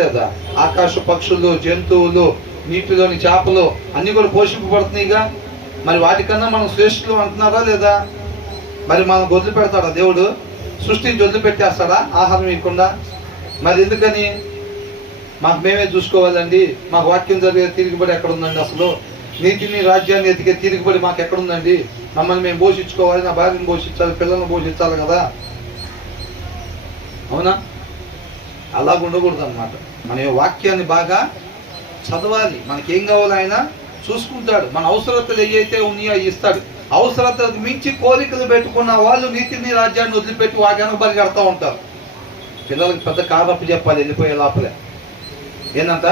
లేదా? ఆకాశ పక్షులు, జంతువులు, నీటిలోని చేపలు అన్నీ కూడా పోషింపబడుతున్నాయిగా. మరి వాటికన్నా మనం శ్రేష్ఠులు అంటున్నారా లేదా? మరి మనం వదిలిపెడతాడా దేవుడు? సృష్టిని వదిలిపెట్టేస్తాడా ఆహారం ఇవ్వకుండా? మరి ఎందుకని? మాకు మేమే చూసుకోవాలండి, మాకు వాక్యం జరిగే తిరుగుబడి ఎక్కడ ఉందండి? అసలు నీతిని రాజ్యాన్ని ఎతికే తిరుగుబడి మాకు ఎక్కడుందండి? మమ్మల్ని మేము పోషించుకోవాలి, నా భార్యను పోషించాలి, పిల్లలను పోషించాలి కదా. అవునా? అలాగ ఉండకూడదు అన్నమాట. మన వాక్యాన్ని బాగా చదవాలి. మనకేం కావాలో ఆయన చూసుకుంటాడు. మన అవసరతలు ఏవైతే ఉన్నాయో ఇస్తాడు. అవసరతలకు మించి కోరికలు పెట్టుకున్న వాళ్ళు నీతిని రాజ్యాన్ని వదిలిపెట్టి వాక్యాన్ని పరిగెడతా ఉంటారు. పిల్లలకి పెద్ద కారప్పు చెప్పాలి వెళ్ళిపోయే లోపలే. ఏంటంట?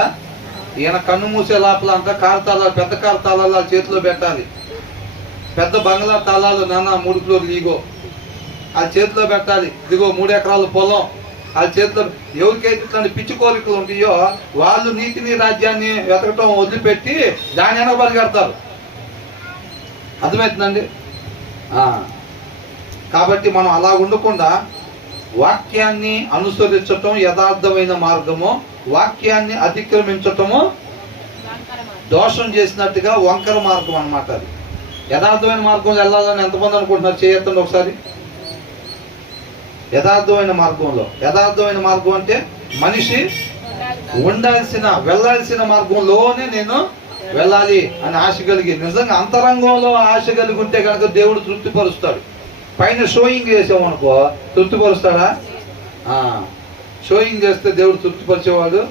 ఈయన కన్ను మూసే లోపల అంట కారు తాళాలు, పెద్ద కారు తాళాలు చేతిలో పెట్టాలి. పెద్ద బంగ్లా తాళాలు, నాన్న 3 ఫ్లోర్లు ఇగో ఆ చేతిలో పెట్టాలి. ఇదిగో 3 ఎకరాల పొలం ఆ చేతిలో. ఎవరికైతే ఇట్లాంటి పిచ్చి కోరికలు ఉంటాయో వాళ్ళు నీతిని రాజ్యాన్ని వెతకటం వదిలిపెట్టి దాని వెనక పరిగెడతారు. అర్థమవుతుందండి? కాబట్టి మనం అలా ఉండకుండా వాక్యాన్ని అనుసరించటం యథార్థమైన మార్గము, వాక్యాన్ని అతిక్రమించటము దోషం చేసినట్టుగా వంకర మార్గం అన్నమాట. అది యథార్థమైన మార్గంలో వెళ్ళాలని ఎంతమంది అనుకుంటున్నారు? చేయొద్దండి ఒకసారి. యథార్థమైన మార్గంలో, యథార్థమైన మార్గం అంటే మనిషి వెళ్ళాల్సిన మార్గంలోనే నేను వెళ్ళాలి అని ఆశ కలిగి, నిజంగా అంతరంగంలో ఆశ కలిగి ఉంటే కనుక దేవుడు తృప్తిపరుస్తాడు. పైన షోయింగ్ చేసామనుకో తృప్తిపరుస్తాడా? షోయింగ్ చేస్తే దేవుడు తృప్తిపరిచేవాడు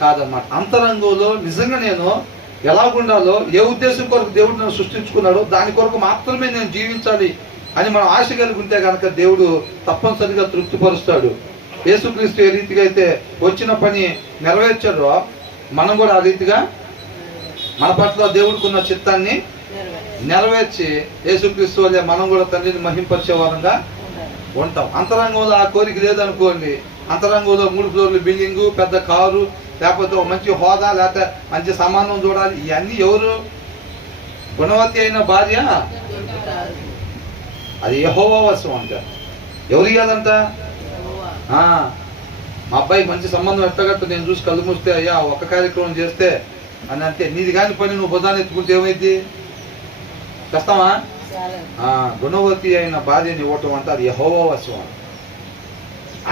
కాదన్నమాట. అంతరంగంలో నిజంగా నేను ఎలాగుండాలో, ఏ ఉద్దేశం కొరకు దేవుడు నన్ను సృష్టించుకున్నాడో దాని కొరకు మాత్రమే నేను జీవించాలి అని మనం ఆశ కలిగి ఉంటే కనుక దేవుడు తప్పనిసరిగా తృప్తిపరుస్తాడు. యేసుక్రీస్తు ఏ రీతిగా అయితే వచ్చిన పని నెరవేర్చాడో మనం కూడా ఆ రీతిగా మన పట్ల దేవుడికున్న చిత్తాన్ని నెరవేర్చి యేసుక్రీస్తు వల్లే మనం కూడా తండ్రిని మహింపరిచే వారంగా ఉంటాం. అంతరంగంలో ఆ కోరిక లేదనుకోండి, అంతరంగంలో 3 ఫ్లోర్లు బిల్డింగు, పెద్ద కారు, లేకపోతే మంచి హోదా, లేకపోతే మంచి సంబంధం చూడాలి. ఇవన్నీ ఎవరు? గుణవతి అయిన భార్య అది యెహోవా వశం అంట. ఎవరు ఇవ్వాలంట? మా అబ్బాయికి మంచి సంబంధం ఎట్టగట్టు నేను చూసి కళ్ళు మూస్తే అయ్యా ఒక్క కార్యక్రమం చేస్తే అని అంటే, నీది కాని పని నువ్వు బుధాన్ని ఎత్తుకుంటే ఏమైంది? చేస్తావా? గుణవతి అయిన భార్యని ఇవ్వటం అంటే అది యెహోవా వశం.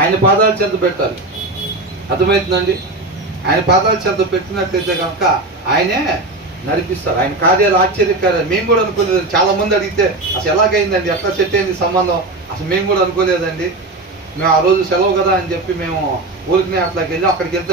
ఆయన పాదాలు చెంత పెట్టాలి. అర్థమవుతుందండి? ఆయన పాదాలు చెంత పెట్టినట్లయితే కనుక ఆయనే నడిపిస్తారు. ఆయన కార్యాలు ఆశ్చర్యకార్యాలు. మేము కూడా అనుకోలేదు. చాలా మంది అడిగితే అసలు ఎలాగైందండి, ఎట్లా సెట్ అయింది సంబంధం, అసలు మేము కూడా అనుకోలేదండి. మేము ఆ రోజు సెలవు కదా అని చెప్పి మేము ఊరికి అట్లాకి వెళ్ళి అక్కడికి వెళ్తే